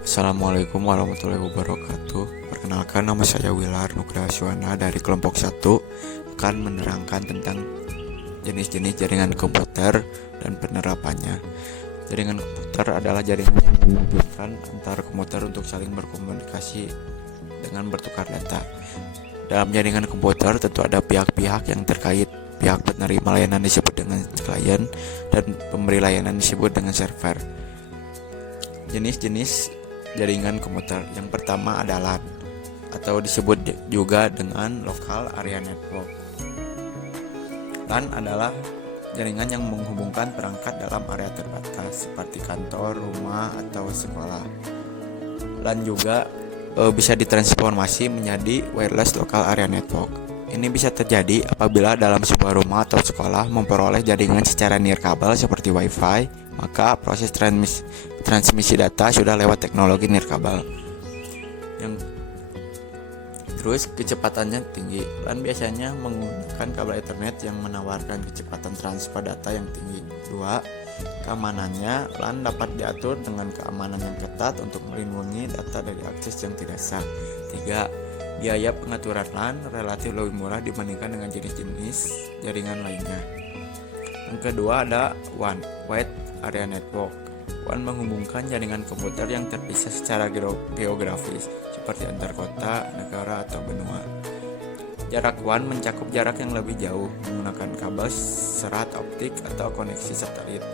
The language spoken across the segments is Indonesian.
Assalamualaikum warahmatullahi wabarakatuh. Perkenalkan, nama saya Wilar Nugraha Syuwana dari kelompok 1 akan menerangkan tentang jenis-jenis jaringan komputer dan penerapannya. Jaringan komputer adalah jaringan yang memungkinkan antar komputer untuk saling berkomunikasi dengan bertukar data. Dalam jaringan komputer tentu ada pihak-pihak yang terkait. Pihak penerima layanan disebut dengan klien dan pemberi layanan disebut dengan server. Jenis-jenis jaringan komputer yang pertama adalah atau disebut juga dengan Local Area Network. LAN adalah jaringan yang menghubungkan perangkat dalam area terbatas seperti kantor, rumah, atau sekolah. LAN juga bisa ditransformasi menjadi Wireless Local Area Network. Ini bisa terjadi apabila dalam sebuah rumah atau sekolah memperoleh jaringan secara nirkabel seperti Wi-Fi, maka proses transmisi data sudah lewat teknologi nirkabel. Terus kecepatannya tinggi. LAN biasanya menggunakan kabel Ethernet yang menawarkan kecepatan transfer data yang tinggi. 2. Keamanannya, LAN dapat diatur dengan keamanan yang ketat untuk melindungi data dari akses yang tidak sah. 3. Biaya pengaturan LAN relatif lebih murah dibandingkan dengan jenis-jenis jaringan lainnya. Yang kedua ada Wide Area Network. WAN menghubungkan jaringan komputer yang terpisah secara geografis, seperti antar kota, negara, atau benua. Jarak WAN mencakup jarak yang lebih jauh menggunakan kabel serat optik atau koneksi satelit.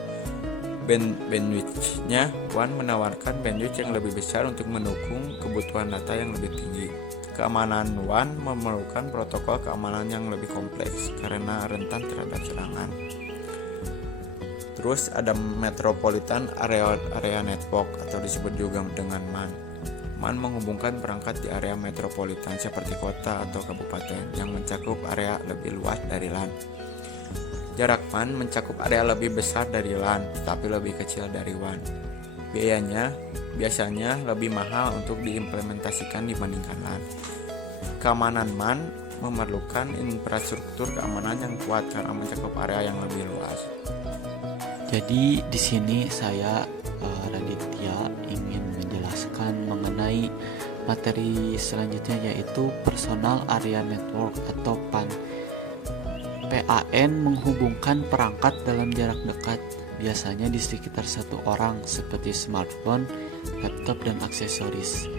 Bandwidth-nya, WAN menawarkan bandwidth yang lebih besar untuk mendukung kebutuhan data yang lebih tinggi. Keamanan WAN memerlukan protokol keamanan yang lebih kompleks karena rentan terhadap serangan. Terus ada Metropolitan Area Network atau disebut juga dengan MAN. MAN menghubungkan perangkat di area metropolitan seperti kota atau kabupaten yang mencakup area lebih luas dari LAN. Jarak MAN mencakup area lebih besar dari LAN, tetapi lebih kecil dari WAN. Biayanya biasanya lebih mahal untuk diimplementasikan dibandingkan LAN. Keamanan MAN memerlukan infrastruktur keamanan yang kuat karena mencakup area yang lebih luas. Jadi di sini saya Raditya ingin menjelaskan mengenai materi selanjutnya, yaitu Personal Area Network atau PAN. PAN menghubungkan perangkat dalam jarak dekat, biasanya di sekitar satu orang seperti smartphone, laptop, dan aksesoris.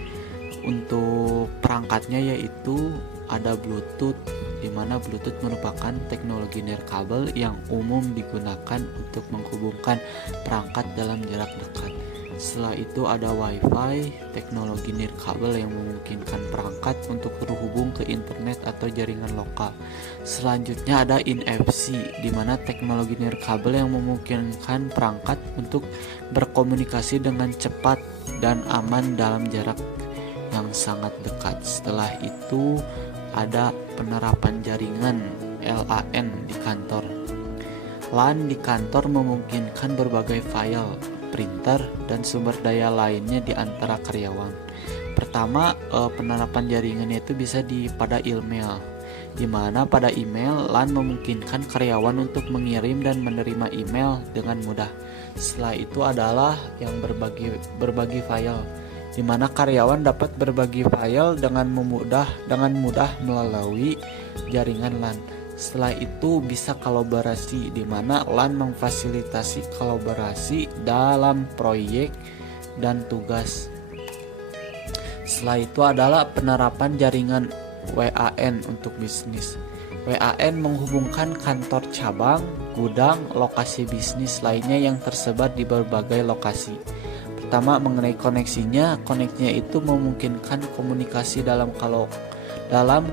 Untuk perangkatnya yaitu ada Bluetooth, di mana Bluetooth merupakan teknologi nirkabel yang umum digunakan untuk menghubungkan perangkat dalam jarak dekat. Setelah itu ada Wi-Fi, teknologi nirkabel yang memungkinkan perangkat untuk berhubung ke internet atau jaringan lokal. Selanjutnya ada NFC, di mana teknologi nirkabel yang memungkinkan perangkat untuk berkomunikasi dengan cepat dan aman dalam jarak yang sangat dekat. Setelah itu ada penerapan jaringan LAN di kantor. LAN di kantor memungkinkan berbagai file, printer, dan sumber daya lainnya di antara karyawan. Pertama, penerapan jaringannya itu bisa pada email, di mana pada email LAN memungkinkan karyawan untuk mengirim dan menerima email dengan mudah. Setelah itu adalah yang berbagi file, di mana karyawan dapat berbagi file dengan mudah melalui jaringan LAN. Setelah itu bisa kolaborasi, di mana LAN memfasilitasi kolaborasi dalam proyek dan tugas. Setelah itu adalah penerapan jaringan WAN untuk bisnis. WAN menghubungkan kantor cabang, gudang, lokasi bisnis lainnya yang tersebar di berbagai lokasi. Pertama, mengenai koneksinya itu memungkinkan komunikasi dalam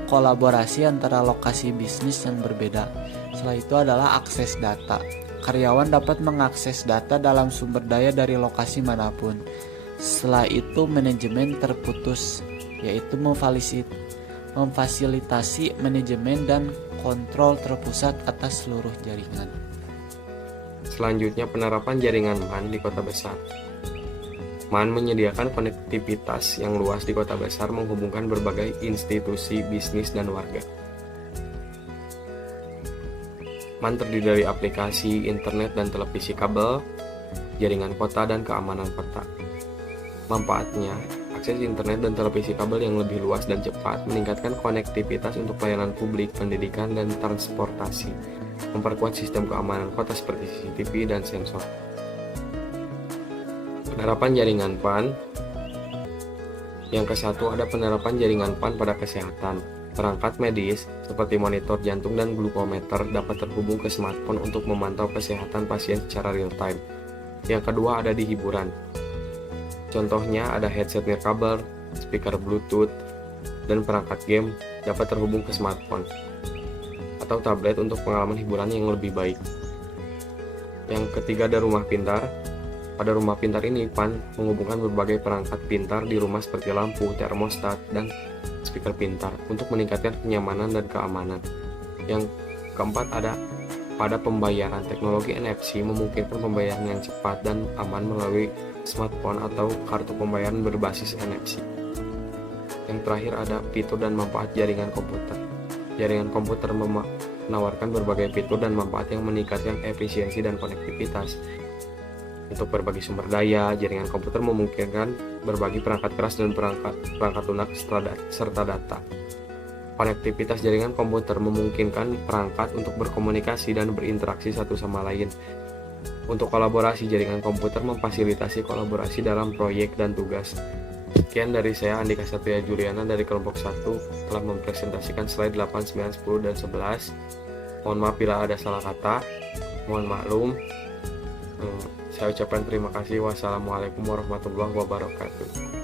kolaborasi antara lokasi bisnis yang berbeda. Setelah itu adalah akses data. Karyawan dapat mengakses data dalam sumber daya dari lokasi manapun. Setelah itu manajemen terputus, yaitu memfasilitasi manajemen dan kontrol terpusat atas seluruh jaringan. Selanjutnya penerapan jaringan MAN di kota besar. MAN menyediakan konektivitas yang luas di kota besar menghubungkan berbagai institusi, bisnis, dan warga. MAN terdiri dari aplikasi, internet, dan televisi kabel, jaringan kota, dan keamanan kota. Manfaatnya, akses internet dan televisi kabel yang lebih luas dan cepat, meningkatkan konektivitas untuk pelayanan publik, pendidikan, dan transportasi, memperkuat sistem keamanan kota seperti CCTV dan sensor. Penerapan jaringan PAN. Yang ke-1 ada penerapan jaringan PAN pada kesehatan. Perangkat medis seperti monitor jantung dan glukometer dapat terhubung ke smartphone untuk memantau kesehatan pasien secara real time. Yang kedua ada di hiburan. Contohnya ada headset nirkabel, speaker Bluetooth, dan perangkat game dapat terhubung ke smartphone atau tablet untuk pengalaman hiburan yang lebih baik. Yang ketiga ada rumah pintar. Pada rumah pintar ini, PAN menghubungkan berbagai perangkat pintar di rumah seperti lampu, termostat, dan speaker pintar untuk meningkatkan kenyamanan dan keamanan. Yang keempat ada pada pembayaran. Teknologi NFC memungkinkan pembayaran yang cepat dan aman melalui smartphone atau kartu pembayaran berbasis NFC. Yang terakhir ada fitur dan manfaat jaringan komputer. Jaringan komputer menawarkan berbagai fitur dan manfaat yang meningkatkan efisiensi dan konektivitas. Untuk berbagi sumber daya, jaringan komputer memungkinkan berbagi perangkat keras dan perangkat lunak serta data. Konektivitas jaringan komputer memungkinkan perangkat untuk berkomunikasi dan berinteraksi satu sama lain. Untuk kolaborasi, jaringan komputer memfasilitasi kolaborasi dalam proyek dan tugas. Sekian dari saya, Andika Satria Juliana dari kelompok 1 telah mempresentasikan slide 8, 9, 10, dan 11. Mohon maaf bila ada salah kata. Mohon maklum. Saya ucapkan terima kasih. Wassalamualaikum warahmatullahi wabarakatuh.